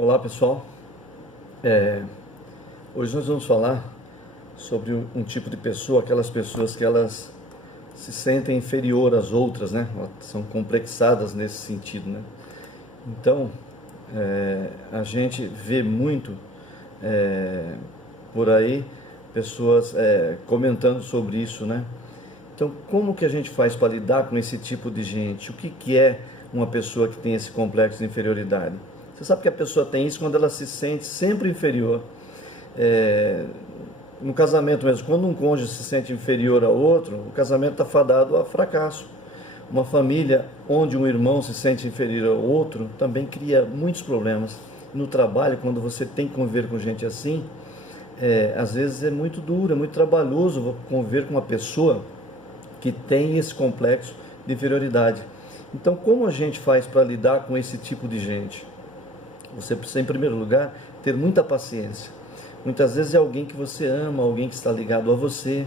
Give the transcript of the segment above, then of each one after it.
Olá pessoal, hoje nós vamos falar sobre um tipo de pessoa, aquelas pessoas que elas se sentem inferior às outras, né? Elas são complexadas nesse sentido, né? Então, a gente vê muito por aí pessoas comentando sobre isso, né? Então, como que a gente faz para lidar com esse tipo de gente? O que é uma pessoa que tem esse complexo de inferioridade? Você sabe que a pessoa tem isso quando ela se sente sempre inferior. No casamento mesmo, quando um cônjuge se sente inferior ao outro, o casamento está fadado a fracasso. Uma família onde um irmão se sente inferior ao outro também cria muitos problemas. No trabalho, quando você tem que conviver com gente assim, às vezes é muito duro, é muito trabalhoso conviver com uma pessoa que tem esse complexo de inferioridade. Então, como a gente faz para lidar com esse tipo de gente? Você precisa, em primeiro lugar, ter muita paciência. Muitas vezes é alguém que você ama, alguém que está ligado a você,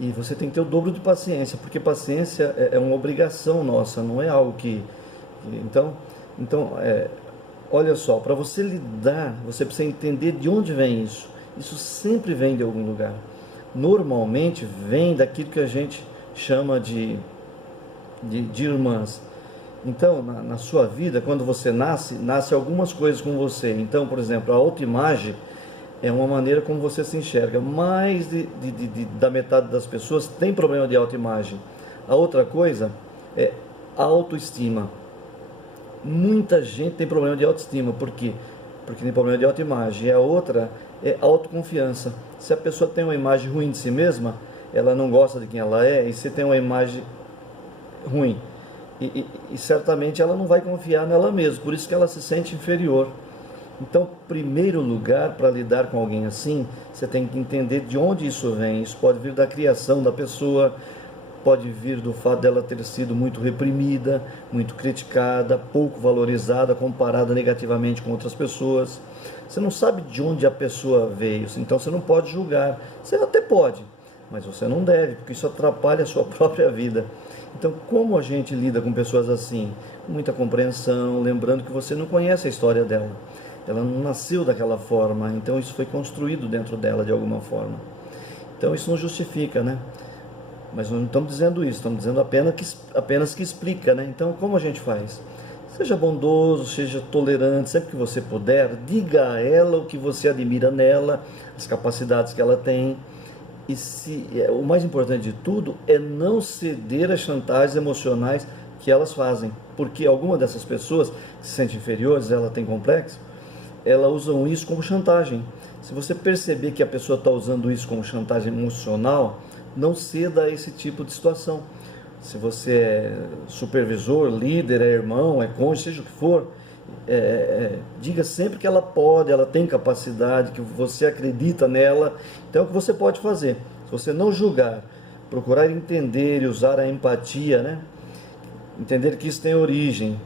e você tem que ter o dobro de paciência, porque paciência é uma obrigação nossa, não é algo que... Então, olha só, para você lidar, você precisa entender de onde vem isso. Isso sempre vem de algum lugar. Normalmente vem daquilo que a gente chama de irmãs. Então, na sua vida, quando você nasce algumas coisas com você. Então, por exemplo, a autoimagem é uma maneira como você se enxerga. Mais da metade das pessoas tem problema de autoimagem. A outra coisa é autoestima. Muita gente tem problema de autoestima. Por quê? Porque tem problema de autoimagem. E a outra é autoconfiança. Se a pessoa tem uma imagem ruim de si mesma, ela não gosta de quem ela é, e se tem uma imagem ruim, e certamente ela não vai confiar nela mesma, por isso que ela se sente inferior. Então, primeiro lugar, para lidar com alguém assim, você tem que entender de onde isso vem. Isso pode vir da criação da pessoa, pode vir do fato dela ter sido muito reprimida, muito criticada, pouco valorizada, comparada negativamente com outras pessoas. Você não sabe de onde a pessoa veio, então você não pode julgar. Você até pode, mas você não deve, porque isso atrapalha a sua própria vida. Então, como a gente lida com pessoas assim? Com muita compreensão, lembrando que você não conhece a história dela. Ela não nasceu daquela forma, então isso foi construído dentro dela de alguma forma. Então isso não justifica, né? Mas nós não estamos dizendo isso, estamos dizendo apenas que explica, né? Então, como a gente faz? Seja bondoso, seja tolerante, sempre que você puder, diga a ela o que você admira nela, as capacidades que ela tem. E o mais importante de tudo é não ceder às chantagens emocionais que elas fazem, porque alguma dessas pessoas que se sentem inferiores, ela tem complexo, elas usam isso como chantagem. Se você perceber que a pessoa está usando isso como chantagem emocional, não ceda a esse tipo de situação. Se você é supervisor, líder, é irmão, é cônjuge, seja o que for, diga sempre que ela pode, ela tem capacidade, que você acredita nela. Então é o que você pode fazer. Se você não julgar, procurar entender e usar a empatia, né? Entender que isso tem origem,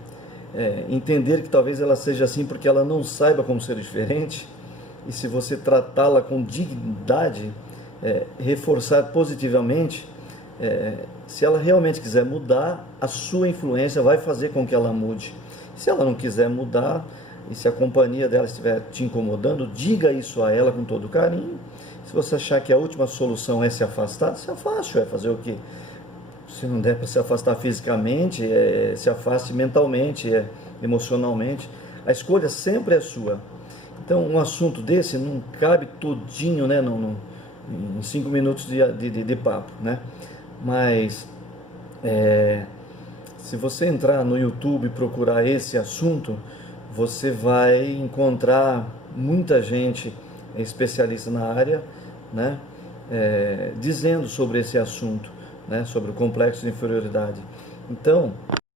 entender que talvez ela seja assim porque ela não saiba como ser diferente, e se você tratá-la com dignidade, reforçar positivamente, se ela realmente quiser mudar, a sua influência vai fazer com que ela mude. Se ela não quiser mudar, e se a companhia dela estiver te incomodando, diga isso a ela com todo carinho. Se você achar que a última solução é se afastar, se afaste, vai fazer o quê? Se não der para se afastar fisicamente, se afaste mentalmente, emocionalmente. A escolha sempre é sua. Então, um assunto desse não cabe todinho, né, em 5 minutos de papo, né? Mas, se você entrar no YouTube e procurar esse assunto, você vai encontrar muita gente especialista na área, né, dizendo sobre esse assunto, né, sobre o complexo de inferioridade. Então,